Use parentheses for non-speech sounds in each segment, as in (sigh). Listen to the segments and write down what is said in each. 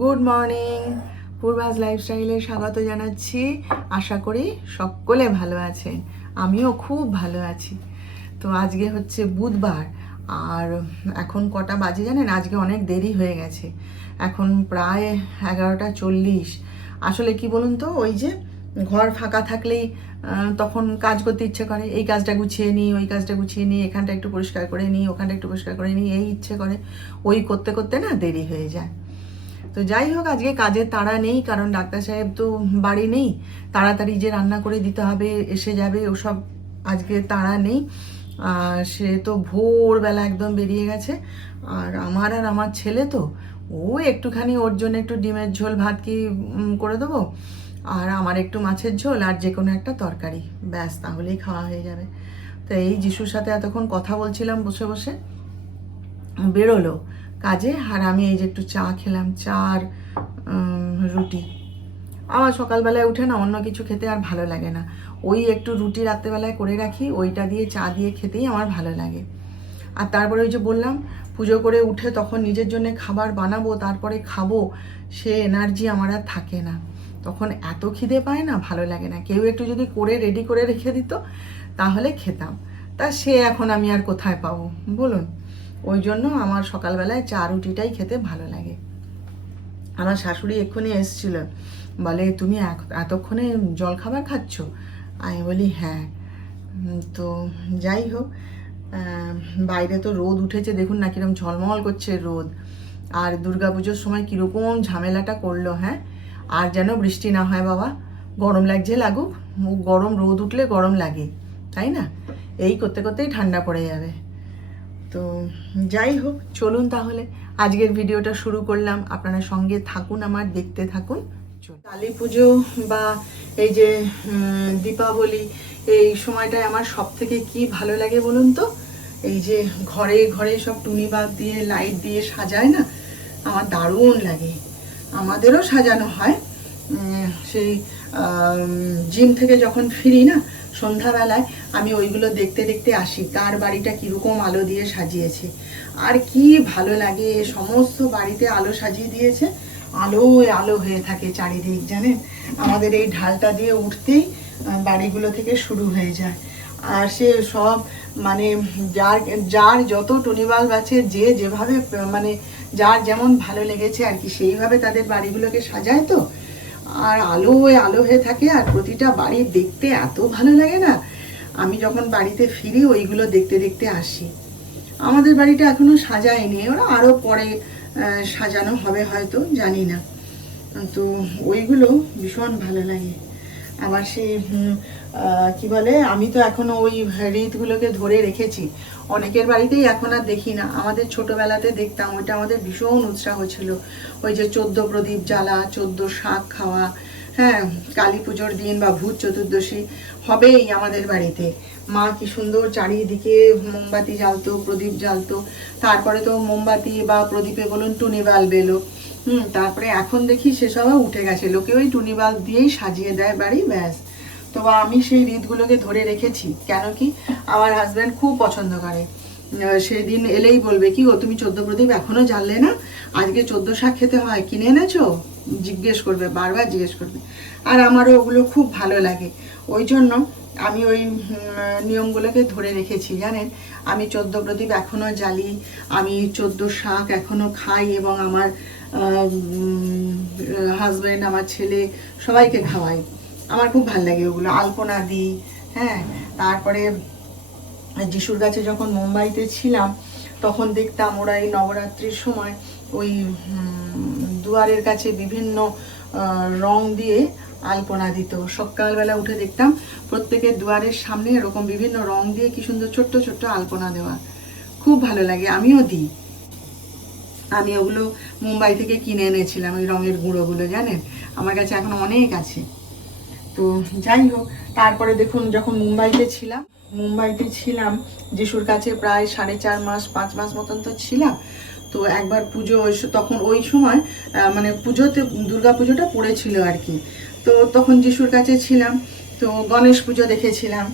Good morning পূর্বাজ লাইফস্টাইলে স্বাগত জানাচ্ছি। আশা করি সকলে ভালো আছেন। আমিও খুব ভালো আছি। তো আজকে হচ্ছে বুধবার। আর এখন কটা বাজে জানেন? আজকে অনেক দেরি হয়ে গেছে। এখন প্রায় এগারোটা চল্লিশ। আসলে কি বলুন তো, ওই যে ঘর ফাঁকা থাকলেই তখন কাজ করতে ইচ্ছে করে। এই কাজটা গুছিয়ে নিই, ওই কাজটা গুছিয়ে নিই, এখানটা একটু পরিষ্কার করে নিই, ওখানটা একটু পরিষ্কার করে নিই, এই ইচ্ছে করে। ওই করতে করতে না দেরি হয়ে যায়। তো যাই হোক, আজকে কাজের তাড়া নেই, কারণ ডাক্তার সাহেব তো বাড়ি নেই। তাড়াতাড়ি যে রান্না করে দিতে হবে, এসে যাবে, ওসব আজকে তাড়া নেই। আর সে তো ভোরবেলা একদম বেরিয়ে গেছে। আর আমার আর আমার ছেলে তো, ও একটুখানি ওর জন্য একটু ডিমের ঝোল, ভাত কি করে দেবো? আর আমার একটু মাছের ঝোল আর যে কোনো একটা তরকারি। ব্যাস, তাহলেই খাওয়া হয়ে যাবে। তো এই যিশুর সাথে এতক্ষণ কথা বলছিলাম বসে বসে, বেরোলো। কাজে, আর আমি এই যে একটু চা খেলাম চা আর রুটি। আমার সকালবেলায় উঠে না অন্য কিছু খেতে আর ভালো লাগে না। ওই একটু রুটি রাত্রেবেলায় করে রাখি, ওইটা দিয়ে চা দিয়ে খেতেই আমার ভালো লাগে। আর তারপরে ওই যে বললাম, পুজো করে উঠে তখন নিজের জন্য খাবার বানাবো, তারপরে খাব, সে এনার্জি আমার আর থাকে না। তখন এত খিদে পায় না, ভালো লাগে না। কেউ একটু যদি করে রেডি করে রেখে দিত, তাহলে খেতাম। তা সে এখন আমি আর কোথায় পাবো? বলুন। ওই জন্য আমার সকালবেলায় চা রুটিটাই খেতে ভালো লাগে। আমার শাশুড়ি এক্ষুনি এসেছিল, বলে, তুমি এতক্ষণে জল খাবার খাচ্ছ? আমি বলি হ্যাঁ। তো যাই হোক বাইরে তো রোদ উঠেছে, দেখুন না কীরকম ঝলমল করছে রোদ। আর দুর্গাপুজোর সময় কীরকম ঝামেলাটা করল হ্যাঁ? আর যেন বৃষ্টি না হয় বাবা, গরম লাগছে লাগুক, গরম রোদ উঠলে গরম লাগে, তাই না? এই করতে করতেই ঠান্ডা পড়ে যাবে। তো যাই হোক, চলুন তাহলে। আজকের ভিডিওটা শুরু করলাম। আপনারা সঙ্গে থাকুন আমার, দেখতে থাকুন। কালী পুজো বা এই যে দীপাবলি, এই সময়টায় আমার সব থেকে কি ভালো লাগে বলুন তো? এই যে, ঘরে ঘরে সব টুনি বাল্ব দিয়ে, লাইট দিয়ে সাজায় না, আমার দারুণ লাগে। আমাদেরও সাজানো হয়। সেই জিম থেকে যখন ফিরি না সন্ধ্যাবেলায় আমি ওইগুলো দেখতে দেখতে আসি, কার বাড়িটা কীরকম আলো দিয়ে সাজিয়েছে, আর কি ভালো লাগে সমস্ত বাড়িতে আলো সাজিয়ে দিয়েছে, আলোয় আলো হয়ে থাকে চারিদিক, জানেন? আমাদের এই ঢালটা দিয়ে উঠতেই বাড়িগুলো থেকে শুরু হয়ে যায়। আর সে সব মানে যার যার যত টুনিবাল আছে, যে যেভাবে মানে যার যেমন ভালো লেগেছে আর কি, সেইভাবে তাদের বাড়িগুলোকে সাজায় তো। আর আলো আলোয় আলো হয়ে থাকে আর প্রতিটা বাড়ি দেখতে এত ভালো লাগে না। আমি যখন বাড়িতে ফিরি, ওইগুলো দেখতে দেখতে আসি। আমাদের বাড়িটা এখনও সাজায়নি, ওরা আরও পরে সাজানো হবে হয়তো, জানি না। তো ওইগুলো ভীষণ ভালো লাগে। আবার সেই কি বলে, আমি তো এখনও ওই রীতগুলোকে ধরে রেখেছি। অনেকের বাড়িতেই এখন আর দেখি না। আমাদের ছোটবেলাতে দেখতাম, ওইটা আমাদের ভীষণ উৎসাহ ছিল। ওই যে চোদ্দ প্রদীপ জ্বালা, চোদ্দ শাক খাওয়া হ্যাঁ কালী পুজোর দিন বা ভূত চতুর্দশী, হবেই আমাদের বাড়িতে। মা কি সুন্দর চারিদিকে মোমবাতি জ্বালতো, প্রদীপ জ্বালতো। তারপরে তো মোমবাতি বা প্রদীপে বলুন টুনি বাল্ব এলো। হুম, তারপরে এখন দেখি সেসবও উঠে গেছে। লোকে ওই টুনি বাল্ব দিয়েই সাজিয়ে দেয় বাড়ি, ব্যাস। তো আমি সেই রীতগুলোকে ধরে রেখেছি, কেন কি আমার হাজব্যান্ড খুব পছন্দ করে। সেদিন এলেই বলবে, কি গো, তুমি চোদ্দ প্রদীপ এখনও জ্বাললে না? আজকে চোদ্দ শাক খেতে হয়, কিনে এনেছো? জিজ্ঞেস করবে, বারবার জিজ্ঞেস করবে। আর আমারও ওগুলো খুব ভালো লাগে। ওই জন্য আমি ওই নিয়মগুলোকে ধরে রেখেছি, জানেন? আমি চোদ্দ প্রদীপ এখনও জ্বালি, আমি চোদ্দ শাক এখনও খাই এবং আমার হাজব্যান্ড আমার ছেলে সবাইকে খাওয়াই। আমার খুব ভালো লাগে ওগুলো, আলপনা দিই হ্যাঁ। তারপরে যিশুর কাছে যখন মুম্বাইতে ছিলাম, তখন দেখতাম ওরা এই নবরাত্রির সময় ওই দুয়ারের কাছে বিভিন্ন রং দিয়ে আলপনা দিত। সকালবেলা উঠে দেখতাম প্রত্যেকের দুয়ারের সামনে এরকম বিভিন্ন রং দিয়ে কি সুন্দর ছোট্ট ছোট্ট আলপনা দেওয়া। খুব ভালো লাগে, আমিও দিই। আমি ওগুলো মুম্বাই থেকে কিনে এনেছিলাম, ওই রঙের গুঁড়োগুলো, জানেন? আমার কাছে এখন অনেক আছে। তো যাই হোক, তারপরে দেখুন, যখন মুম্বাইতে ছিলাম মুম্বাইতে ছিলাম, যিশুর কাছে প্রায় সাড়ে চার মাস, পাঁচ মাস মতন তো ছিলাম, তো একবার পুজো তখন ওই সময় মানে পুজোতে, দুর্গা পুজোটা পড়েছিল আর কি। তো তখন যিশুর কাছে ছিলাম, তো গণেশ পুজো দেখেছিলাম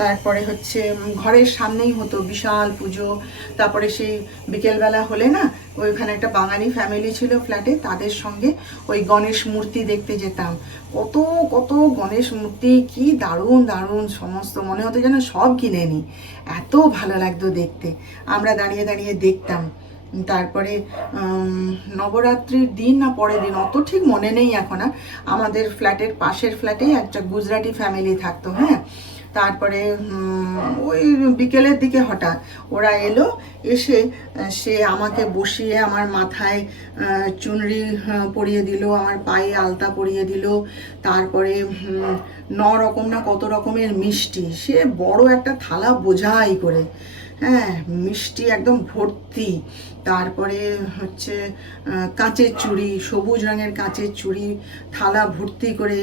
তারপরে হচ্ছে ঘরের সামনেই হতো বিশাল পুজো, তারপরে সেই বিকেলবেলা হলে না ওইখানে একটা বাঙালি ফ্যামিলি ছিল ফ্ল্যাটে তাদের সঙ্গে ওই গণেশ মূর্তি দেখতে যেতাম। কত কত গণেশ মূর্তি, কি দারুণ দারুণ, সমস্ত মনে হতো যেন সব কিনে নিই এত ভালো লাগতো দেখতে। আমরা দাঁড়িয়ে দাঁড়িয়ে দেখতাম। তারপরে নবরাত্রির দিন না পরের দিন, অত ঠিক মনে নেই এখন আমাদের ফ্ল্যাটের পাশের ফ্ল্যাটেই একটা গুজরাটি ফ্যামিলি থাকতো হ্যাঁ? তারপরে ওই বিকেলের দিকে হঠাৎ ওরা এলো, এসে সে আমাকে বসিয়ে আমার মাথায় চুনরি পরিয়ে দিল, আমার পায়ে আলতা পরিয়ে দিল, তারপরে ন রকম না কত রকমের মিষ্টি। সে বড় একটা থালা বোঝাই করে হ্যাঁ মিষ্টি একদম ভর্তি। তারপরে হচ্ছে কাঁচের চুড়ি, সবুজ রঙের কাঁচের চুড়ি, থালা ভর্তি করে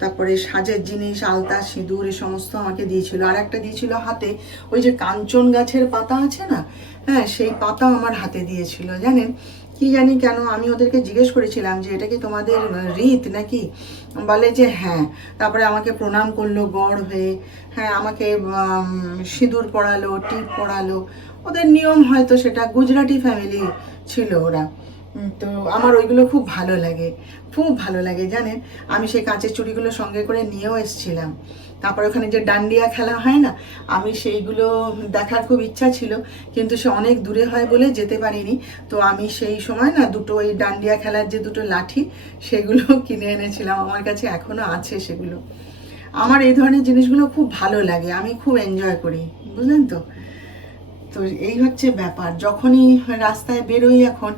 তারপরে সাজের জিনিস, আলতা, সিঁদুর, এ সমস্ত আমাকে দিয়েছিল। আর একটা দিয়েছিল হাতে, ওই যে কাঞ্চন গাছের পাতা আছে না? হ্যাঁ সেই পাতা আমার হাতে দিয়েছিল, জানেন? কি জানি কেন আমি ওদেরকে জিজ্ঞেস করেছিলাম যে, এটা কি তোমাদের রীত নাকি? বলে যে হ্যাঁ। তারপরে আমাকে প্রণাম করল গড় হয়ে। হ্যাঁ আমাকে সিঁদুর পরালো টিপ পরালো ওদের নিয়ম হয়তো সেটা গুজরাটি ফ্যামিলি ছিল ওরা। তো আমার ওইগুলো খুব ভালো লাগে। খুব ভালো লাগে, জানেন? আমি সেই কাঁচের চুড়িগুলো সঙ্গে করে নিয়েও এসেছিলাম। তারপর ওখানে যে ডান্ডিয়া খেলা হয় না, আমি সেইগুলো দেখার খুব ইচ্ছা ছিল, কিন্তু সে অনেক দূরে হয় বলে যেতে পারিনি। তো আমি সেই সময় না দুটো ওই ডান্ডিয়া খেলার যে দুটো লাঠি, সেগুলো (laughs) কিনে এনেছিলাম, আমার কাছে এখনও আছে সেগুলো। আমার এই ধরনের জিনিসগুলো খুব ভালো লাগে, আমি খুব এনজয় করি, বুঝলেন তো? তো এই হচ্ছে ব্যাপার, যখনই রাস্তায় বেরোই এখন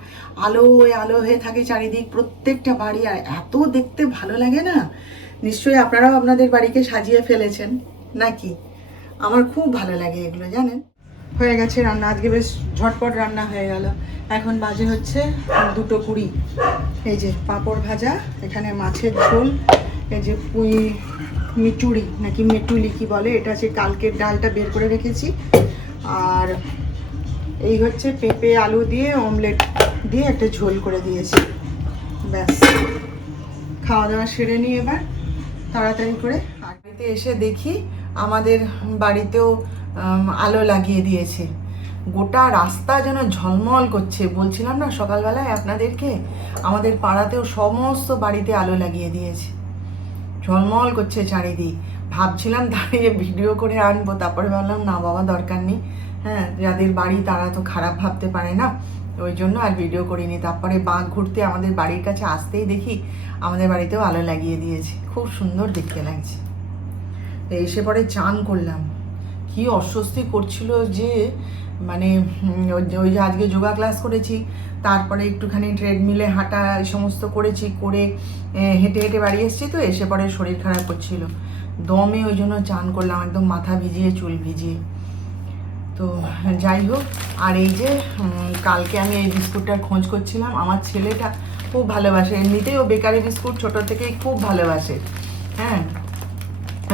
আলো আলো হয়ে থাকে চারিদিক প্রত্যেকটা বাড়ি, আর এত দেখতে ভালো লাগে না নিশ্চয়ই আপনারাও আপনাদের বাড়িকে সাজিয়ে ফেলেছেন, নাকি? আমার খুব ভালো লাগে এগুলো, জানেন? হয়ে গেছে রান্না, আজকে বেশ ঝটপট রান্না হয়ে গেল। এখন বাজে হচ্ছে দুটো কুড়ি। এই যে পাঁপড় ভাজা, এখানে মাছের ঝোল, এই যে পুঁই মিচুড়ি, নাকি মেটুলি কি বলে, এটা হচ্ছে কালকের ডালটা বের করে রেখেছি। আর এই হচ্ছে পেঁপে, আলু দিয়ে অমলেট দিয়ে একটা ঝোল করে দিয়েছি। ব্যাস। খাওয়া দাওয়া সেরে নিই এবার। তাড়াতাড়ি করে। বাড়িতে এসে দেখি আমাদের বাড়িতেও আলো লাগিয়ে দিয়েছে। গোটা রাস্তা যেন ঝলমল করছে। বলছিলাম না সকালবেলায় আপনাদেরকে, আমাদের পাড়াতেও সমস্ত বাড়িতে আলো লাগিয়ে দিয়েছে। ঝলমল করছে চারিদিক। ভাবছিলাম দাঁড়িয়ে ভিডিও করে আনব, তারপরে ভাবলাম না, বাবা দরকার নেই। হ্যাঁ যাদের বাড়ি তারা তো খারাপ ভাবতে পারে না। ওই জন্য আর ভিডিও করিনি। তারপরে বাঘ ঘুরতে আমাদের বাড়ির কাছে আসতেই দেখি আমাদের বাড়িতেও আলো লাগিয়ে দিয়েছে। খুব সুন্দর দেখতে লাগছে। এসে পরে চান করলাম। কি অস্বস্তি করছিল যে মানে ওই যে- আজকে যোগা ক্লাস করেছি, তারপরে একটুখানি ট্রেডমিলে হাঁটা এই সমস্ত করেছি, করে হেঁটে হেঁটে বাড়ি এসেছি তো, এসে পরে শরীর খারাপ করছিল। দমে ওই জন্য চান করলাম, একদম মাথা ভিজিয়ে, চুল ভিজিয়ে। তো যাই হোক, আর এই যে কালকে আমি এই বিস্কুটটার খোঁজ করছিলাম। আমার ছেলেটা খুব ভালোবাসে। এমনিতেই ও বেকারি বিস্কুট ছোট থেকেই খুব ভালোবাসে। হ্যাঁ?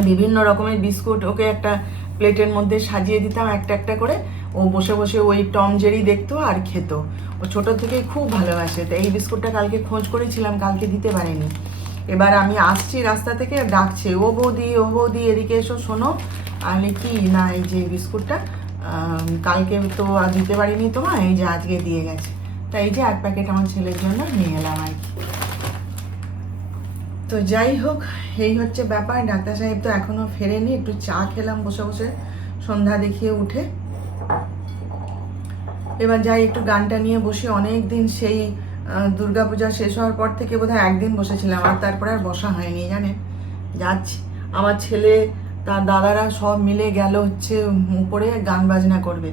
বিভিন্ন রকমের বিস্কুট ওকে একটা প্লেটের মধ্যে সাজিয়ে দিতাম একটা একটা করে। ও বসে বসে ওই টম জেরি দেখতো আর খেত। ও ছোট থেকেই খুব ভালোবাসে। তো এই বিস্কুটটা কালকে খোঁজ করেছিলাম, কালকে দিতে পারিনি। এবার আমি আসছি রাস্তা থেকে, ডাকছে, ও বৌদি ও বৌদি, এদিকে এসো, শোনো। আমি কি, না, এই যে বিস্কুটটা কালকে তো আর দিতে পারিনি তোমার এই যে আজকে দিয়ে গেছে। তাই এই যে এক প্যাকেট আমার ছেলের জন্য নিয়ে এলাম আর কি। তো যাই হোক, এই হচ্ছে ব্যাপার। ডাক্তার সাহেব তো এখনও ফেরেনি, একটু চা খেলাম বসে বসে, সন্ধ্যা দেখিয়ে উঠে। এবার যাই, একটু গানটা নিয়ে বসি। অনেক দিন সেই দুর্গাপূজা শেষ হওয়ার পর থেকে বোধহয় একদিন বসেছিলাম, আর তারপরে আর বসা হয়নি জানে যাচ্ছি। আমার ছেলে তার দাদারা সব মিলে গেল হচ্ছে উপরে, গান বাজনা করবে।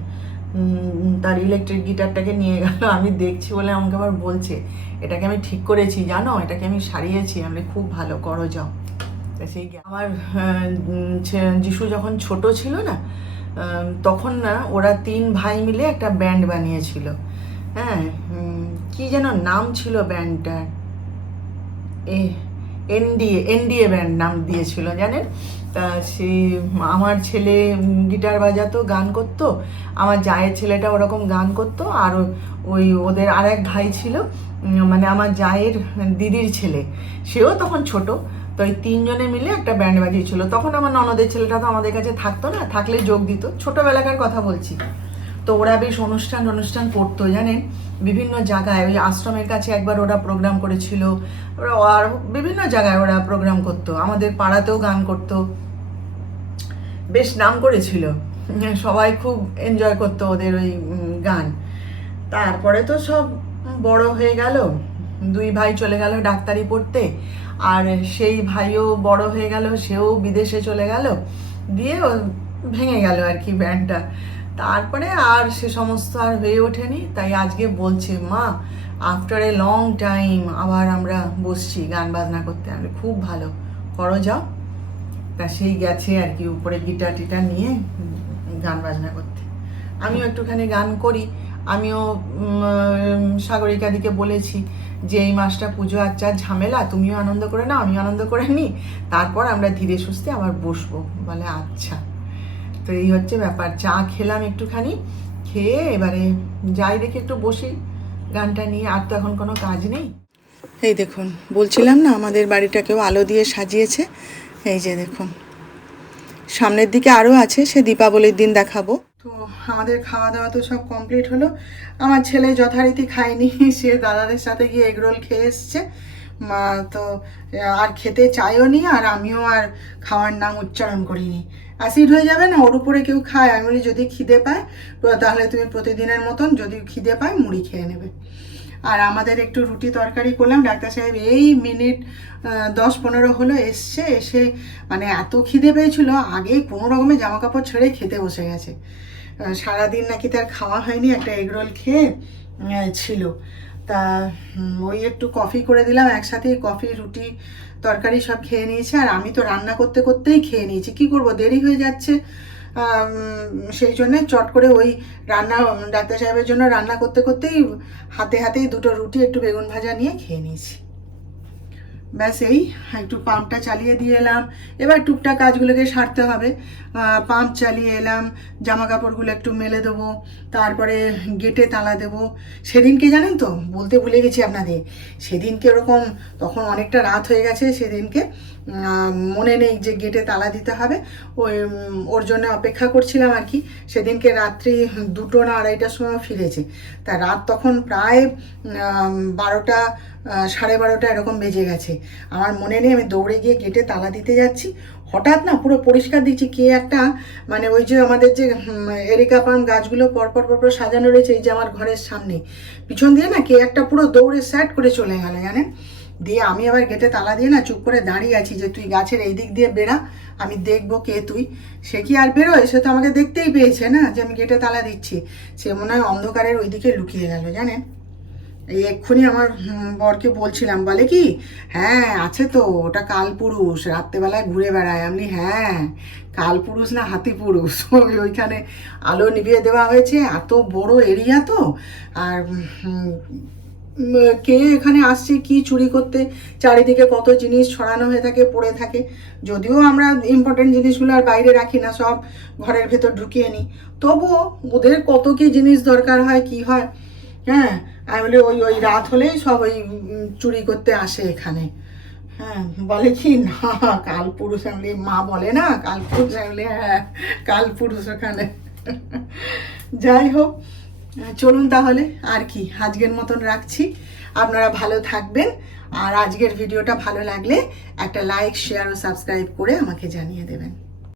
তার ইলেকট্রিক গিটারটাকে নিয়ে গেল। আমি দেখছি বলে আমাকে আবার বলছে, এটাকে আমি ঠিক করেছি, জানো? এটাকে আমি সারিয়েছি। আমি খুব ভালো, করো, যাও। সেই আমার যিশু যখন ছোট ছিল না তখন না ওরা তিন ভাই মিলে একটা ব্যান্ড বানিয়েছিল। হ্যাঁ কি যেন নাম ছিল ব্যান্ডটার এ এনডিএ এনডিএ ব্যান্ড নাম দিয়েছিল, জানেন? তা সেই আমার ছেলে গিটার বাজাতো, গান করতো, আমার জায়ের ছেলেটা ওরকম গান করতো, আর ওই ওদের আর এক ভাই ছিল মানে আমার জায়ের দিদির ছেলে, সেও তখন ছোট, তো এই তিনজনে মিলে একটা ব্যান্ড বাজিয়েছিল। তখন আমার ননদের ছেলেটা তো আমাদের কাছে থাকতো না, থাকলে যোগ দিত, ছোটোবেলাকার কথা বলছি। তো ওরা বেশ অনুষ্ঠান অনুষ্ঠান করতো, জানেন? বিভিন্ন জায়গায়, ওই আশ্রমের কাছে একবার ওরা প্রোগ্রাম করেছিল। ওরা, আর বিভিন্ন জায়গায় ওরা প্রোগ্রাম করতো। আমাদের পাড়াতেও গান করতো। বেশ নাম করেছিল। সবাই খুব এনজয় করতো ওদের ওই গান। তারপরে তো সব বড় হয়ে গেল। দুই ভাই চলে গেল ডাক্তারি পড়তে। আর সেই ভাইও বড় হয়ে গেল, সেও বিদেশে চলে গেল। দিয়ে ভেঙে গেল আর কি ব্যান্ডটা। তারপরে আর সে সমস্ত আর হয়ে ওঠেনি, তাই আজকে বলছে, মা আফটার এ লং টাইম আবার আমরা বসছি গান বাজনা করতে। আমি খুব ভালো, করো যাও। তা সেই গেছে আর কি উপরে গিটার টিটার নিয়ে গান বাজনা করতে। আমিও একটুখানি গান করি, আমিও সাগরিকাদিকে বলেছি যে, এই মাসটা পুজো আচ্চার ঝামেলা, তুমিও আনন্দ করে নাও, আমিও আনন্দ করে নিই। তারপর আমরা ধীরে সুস্থে আবার বসবো। বলে আচ্ছা। তো এই হচ্ছে ব্যাপার। চা খেলাম একটুখানি খেয়ে এবারে যাই দেখি একটু বসি গানটা নিয়ে আর তো এখন কোনো কাজ নেই। এই দেখুন বলছিলাম না আমাদের বাড়িটাকেও আলো দিয়ে সাজিয়েছে এই যে দেখুন। সামনের দিকে আরও আছে সে দীপাবলির দিন দেখাবো। তো আমাদের খাওয়া দাওয়া তো সব কমপ্লিট হলো। আমার ছেলে যথারীতি খায়নি সে দাদাদের সাথে গিয়ে এগরোল খেয়ে এসছে। তো আর খেতে চাইও নি, আর আমিও আর খাওয়ার নাম উচ্চারণ করিনি। অ্যাসিড হয়ে যাবে না, ওর উপরে কেউ খায়। আমি বলি, যদি খিদে পায় তাহলে তুমি প্রতিদিনের মতন যদি খিদে পায়, মুড়ি খেয়ে নেবে। আর আমাদের একটু রুটি তরকারি করলাম, ডাক্তার সাহেব এই মিনিট দশ পনেরো হলো, এসছে, এসে মানে এত খিদে পেয়েছিল আগেই কোনো রকমে জামা কাপড় ছেড়ে খেতে বসে গেছে। সারাদিন নাকি তার খাওয়া হয়নি, একটা এগরোল খেয়ে ছিল। তা ওই একটু কফি করে দিলাম, একসাথে কফি রুটি, তরকারি সব খেয়ে নিয়েছি, আর আমি তো রান্না করতে করতেই খেয়ে নিয়েছি। কি করব, দেরি হয়ে যাচ্ছে। সেই জন্যে চট করে ওই রান্না, ডাক্তার সাহেবের জন্য রান্না করতে করতেই হাতে হাতেই দুটো রুটি, একটু বেগুন ভাজা নিয়ে খেয়ে নিয়েছি। ব্যাস এই, একটু পাম্পটা চালিয়ে দিয়ে এলাম। এবার টুকটাক কাজগুলোকে সারতে হবে। পাম্প চালিয়ে এলাম জামা কাপড়গুলো একটু মেলে দেবো, তারপরে গেটে তালা দেবো। সেদিনকে জানেন তো, বলতে ভুলে গেছি আপনাদের, সেদিনকে ওরকম তখন অনেকটা রাত হয়ে গেছে, সেদিনকে মনে নেই যে গেটে তালা দিতে হবে। ওই, ওর জন্য অপেক্ষা করছিলাম আর কি, সেদিনকে রাত্রি দুটো না আড়াইটার সময় ফিরেছে। তা রাত তখন প্রায় বারোটা সাড়ে বারোটা এরকম বেজে গেছে। আমার মনে নেই, আমি দৌড়ে গিয়ে গেটে তালা দিতে যাচ্ছি। হঠাৎ না পুরো পরিষ্কার দিচ্ছি কে একটা মানে ওই যে আমাদের যে এরিকা পাম গাছগুলো পরপর পরপর সাজানো রয়েছে, এই যে আমার ঘরের সামনে। পিছন দিয়ে না কে একটা পুরো দৌড়ে স্যাট করে চলে গেল, জানেন? দিয়ে আমি আবার গেটে তালা দিয়ে না চুপ করে দাঁড়িয়ে আছি যে তুই গাছের এই দিক দিয়ে বেরা আমি দেখব কে তুই। সে কি আর বেরোয়? সে তো আমাকে দেখতেই পেয়েছে না যে আমি গেটে তালা দিচ্ছি। সে মনে হয় অন্ধকারের ওই দিকে লুকিয়ে গেল, জানেন? এই এক্ষুনি আমার বরকে বলছিলাম, বলে কি হ্যাঁ আছে তো, ওটা কালপুরুষ রাত্রেবেলায় ঘুরে বেড়ায়। আমি হ্যাঁ কালপুরুষ না হাতি পুরুষ? (laughs) ওই ওইখানে আলো নিভিয়ে দেওয়া হয়েছে, এত বড় এরিয়া তো, আর কে এখানে আসছে, কি চুরি করতে, চারিদিকে কত জিনিস ছড়ানো হয়ে থাকে, পড়ে থাকে। যদিও আমরা ইম্পর্টেন্ট জিনিসগুলো আর বাইরে রাখি না, সব ঘরের ভেতর ঢুকিয়ে নিই। তবুও ওদের কত কি জিনিস দরকার হয়, কি হয় হ্যাঁ আমি বলি ওই ওই রাত হলেই সব ওই চুরি করতে আসে এখানে। হ্যাঁ বলে কি, না, কাল পুরুষ আমি মা বলে না, কাল পুরুষ আমি হ্যাঁ কাল পুরুষ ওখানে। যাই হোক, চলুন তাহলে, আর কি, আজকের মতন রাখছি। আপনারা ভালো থাকবেন, আর আজকের ভিডিওটা ভালো লাগলে একটা লাইক শেয়ার ও সাবস্ক্রাইব করে আমাকে জানিয়ে দেবেন।